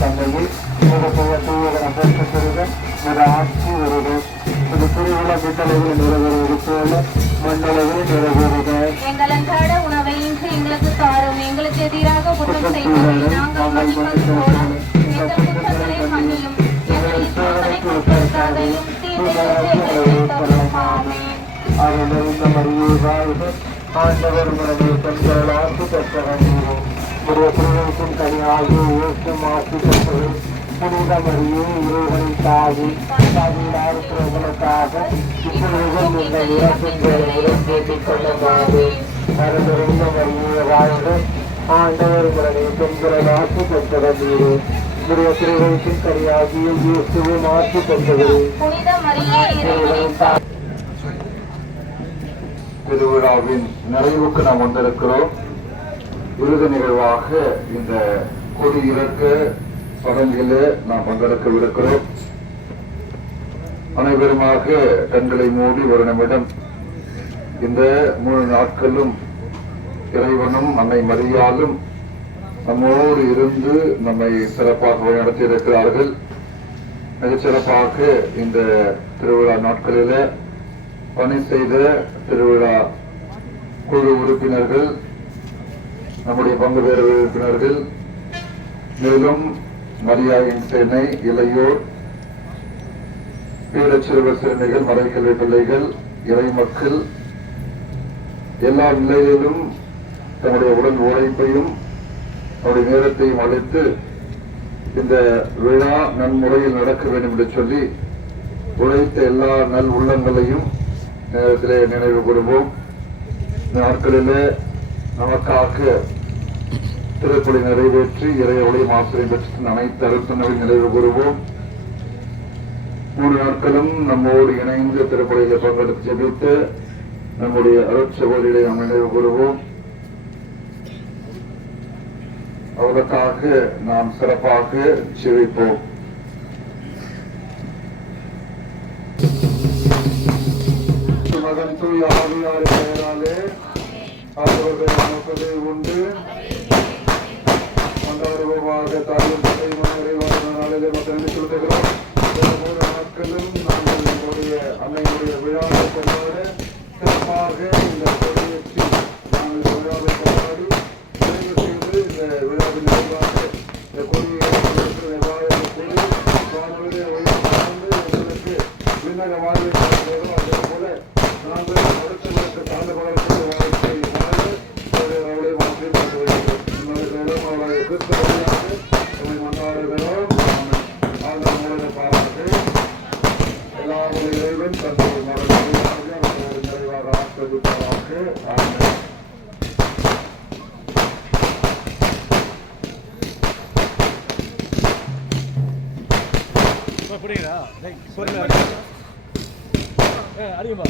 தந்தையில் தூயகரம் போற்ற பெறுக ஆட்சி வருக இது திருவிழா விட்டளைகளை நிறைவேறுவது போல மண்டலங்களை நிறைவேறுக. எங்கள் அன்றாட உணவை இன்று எங்களுக்கு தாரும். எங்களுக்கு எதிராக குற்றம் செய்வோரை நாங்கள் மன்னிப்பது போல எங்கள் குற்றங்களை மன்னியும். எங்களை சோதனைக்கு உட்படுத்தாதையும் தீமையிலிருந்து எங்களை மீட்டருளும். ஆமென். அருளிந்த மரியே வாழ்க, ஆண்டவர் உடனே பெண்கள் ஆசி பெற்றவர் நீரே. உடைய திருமணத்தின் கனியாகிய இயேசுவும் ஆசி பெற்றவர். புனித மரியே இறைவனின் தாவி இருக்கிறவர்களுக்காக இப்பொழுதும் நீங்கள் இறப்பின் வேளையிலும் கேட்டுக் கொள்ளவாறு. அருளிந்த மரியே வாழ்க, ஆண்டவர் உடனே பெண்கள் ஆசி பெற்றவர் நீரே. உடைய திருமணத்தின் கனியாகிய இயேசுவும் ஆசி பெற்றவர். புனித மரியே இறைவனின் தாவி. திருவிழாவின் நிறைவுக்கு நாம் வந்திருக்கிறோம். விருது நிகழ்வாக இந்த கொடி இறக்க சடங்கிலே நாம் பங்கெடுக்கவிருக்கிறோம். அனைவருமாக கண்களை மூடி ஒரு நிமிடம் இந்த 3 நாட்களும் இறைவனும் அன்னை மரியாளும் நம்மோடு இருந்து நம்மை சிறப்பாக வழிநடத்தி இருக்கிறார்கள். மிகச் சிறப்பாக இந்த திருவிழா நாட்களில பணி செய்த திருவிழா குழு உறுப்பினர்கள், நம்முடைய பங்கு பெற உறுப்பினர்கள், மேலும் மரியாயின் சேனை, இளையோர், பீடச்சிறுவர் சிறுமிகள், மறைக்கல்வி பிள்ளைகள், இறை மக்கள் எல்லா நிலையிலும் தன்னுடைய உடல் உழைப்பையும் அவருடைய நேரத்தையும் அளித்து இந்த விழா நன்முறையில் நடக்க வேண்டும் என்று சொல்லி உழைத்த எல்லா நல் உள்ளங்களையும் நேரத்திலே நினைவு கூறுவோம். நாட்களிலே நமக்காக திருப்பலி நிறைவேற்றி இறைவனை ஆசிரியம் பெற்ற அனைத்து அருத்தங்களை நினைவு கூறுவோம். 3 நாட்களும் நம்மோடு இணைந்து திருப்பலியிலே பங்கெடுத்து ஜெபித்த நம்முடைய அருட்சகோதரிகளை நாம் நினைவு கூறுவோம். அவர்களுக்காக நாம் சிறப்பாக ஜெபிப்போம். மகன் தூய் ஆவியார் பெயராலே அவர்கள் நமக்கு உண்டு. மண்டாரமாக தாயும் தந்தையுமான இறைவான நாளிலே மக்கள் சொல்லுகிறோம். 3 நாட்களும் நாங்கள் நம்முடைய அன்னையுடைய விழாவை கொண்டாட சிறப்பாக இந்த கொடியேற்றி நாங்கள் விழாவை கொண்டாடி நிறைவு செய்து இந்த விழாவின் நிறைவாக இந்த கொடியேற்றி வானொலியை உயர்ந்து எங்களுக்கு விண்ணக வாழ்வை தருகிறோம். அதே போல நாங்கள் அடுத்தவர்களுக்கு கலந்து கொள்ளக்கூடிய வாழ்க்கை அவளை மாற்றி பார்க்கிறோம். அவளை கிறிஸ்து வழியாக நம்மை கொண்டாடுகிறோம். ஆண்டவரை பாராட்டு எல்லாருடைய இறைவன் தந்தை நிறைவாக ஆஸ்வதிப்பதாக. ஆமென். புரியுதா? அறியுமா?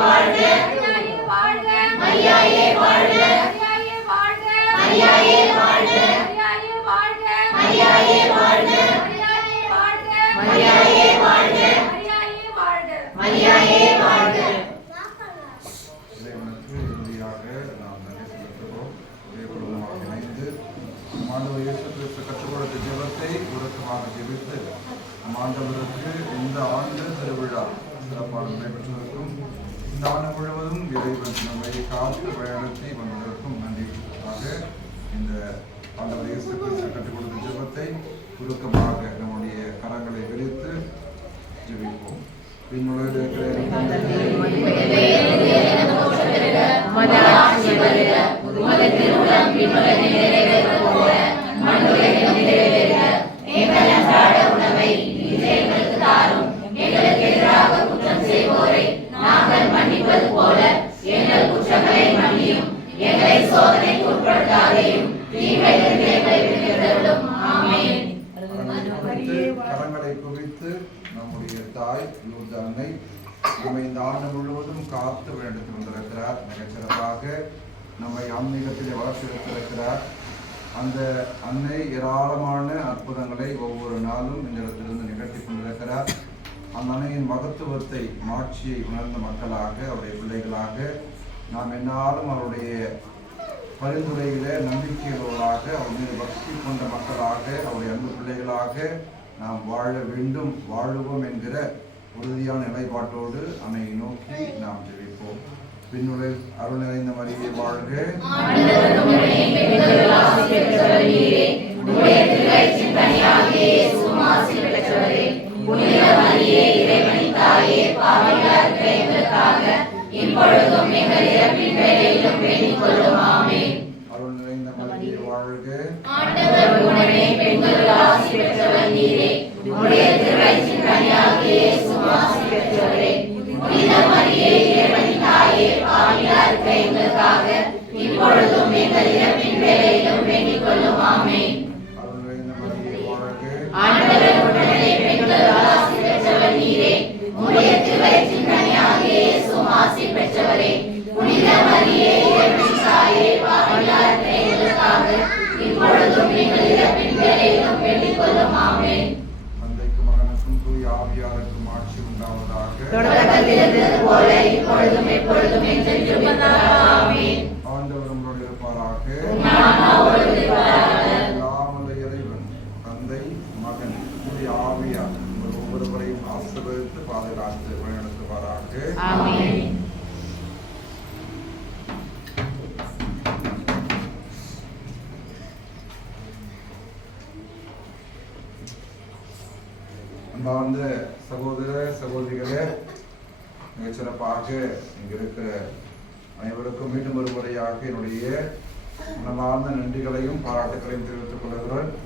வாழ்க மரியாயே வாழ்க மரியாயே வாழ்க மரியாயே வாழ்க மரியாயே வாழ்க மரியாயே வாழ்க. இறைவனுக்கு இறுதியாக நாம் நன்றி செலுத்துகிறோம். ஒரே குடும்பமாக இணைந்து ஆண்டவர் இயேசு கிறிஸ்து கற்றுக் கொடுத்த ஜெபத்தை உருக்கமாக ஜெபித்து ஆண்டவருக்கு இந்த ஆண்டு திருவிழா சிறப்பாக நடைபெற்றதற்கும் இந்த ஆண்டு முழுவதும் இறைவன் நம்மை காத்து பயணத்தை வந்ததற்கும் நன்றியாக இந்த ஆண்டவர் இயேசு கிறிஸ்து கற்றுக் கொடுத்த ஜெபத்தை உருக்கமாக நம்முடைய கரங்களை விரித்து ஜெபிப்போம். பின்னுலகில் இருக்கிற கரங்களை குவித்து நம்முடைய தாய் லூர்து அன்னை நம்மை இந்த ஆண்டு முழுவதும் காத்து வழிநடத்தி வந்திருக்கிறார். மிகச்சிறப்பாக நம்மை ஆன்மீகத்திலே வளர்த்திருக்கிறார். அந்த அன்னை ஏராளமான அற்புதங்களை ஒவ்வொரு நாளும் இந்த இடத்திலிருந்து நிகழ்த்தி கொண்டிருக்கிறார். அந்த அன்னையின் மகத்துவத்தை மாட்சியை உணர்ந்த மக்களாக அவருடைய பிள்ளைகளாக நாம் என்னாலும் அவருடைய பரிந்துரையிலே நம்பிக்கையுள்ளவர்களாக அவர் மீது பக்தி கொண்ட மக்களாக அவருடைய அன்பு பிள்ளைகளாக நாம் வாழ வேண்டும், வாழுவோம் என்கிற உறுதியான நிலைப்பாட்டோடு அன்னையை நோக்கி நாம் ஜெபிப்போம். பின்னுலக அருள் நிறைந்த மரியே வாழ்க. இப்பொழுதும் எங்கள் இறப்பின் வேளையிலும் வேண்டிக் கொள்ளும். ஆமென். அருள் நிறைந்த மரியே வாழ்க. ஆண்டவர் உடனே பெண்களுள் ஆசி பெற்றவர் நீரே. உம்முடைய திருவயிற்றின் கனியாகிய இயேசுவும் ஆசி பெற்றவரே. புனித மரியே இறைவனின் தாயே, பாவிகளாய் இருக்கிற எங்களுக்காக இப்பொழுதும் எங்கள் இறப்பின் வேளையிலும் வேண்டிக் கொள்ளும். ஆமென். அருள் நிறைந்த மரியே வாழ்க. ஆண்டவர் உடனே பெண்களுள் ஆசி பெற்றவர் நீரே. உம்முடைய திருவயிற்றின் கனியாகிய இயேசுவும் ஆசி பெற்றவரே. புனித மரியே இறைவனின் தாயே, பாவிகளாய் இருக்கிற எங்களுக்காக இப்பொழுதும் எங்கள் இறப்பின் வேளையிலும் வேண்டிக் கொள்ளும். ஆமென். தந்தைக்கும் மகனுக்கும் தூய ஆவியாருக்கும் ஆட்சி உண்டாவதாக. தொடக்கத்தில் இருந்தது போல இப்பொழுதும் எப்பொழுதும் என்றென்றும் இருப்பதாக. ஆமென். ஆண்டவர் உங்களோடு இருப்பாராக. எல்லாம் வல்ல இறைவன் தந்தை, மகன், தூய ஆவியார் உங்கள் ஒவ்வொருவரையும் ஆசீர்வதித்து பாதுகாத்து வழிநடத்துவாராக. ஆமென். அன்பார்ந்த சகோதர சகோதரிகளே, மிகச்சிறப்பாக இங்கு இருக்கிற அனைவருக்கும் மீண்டும் ஒரு முறையாக என்னுடைய மனமார்ந்த நன்றிகளையும் பாராட்டுகளையும் தெரிவித்துக் கொள்கிறேன்.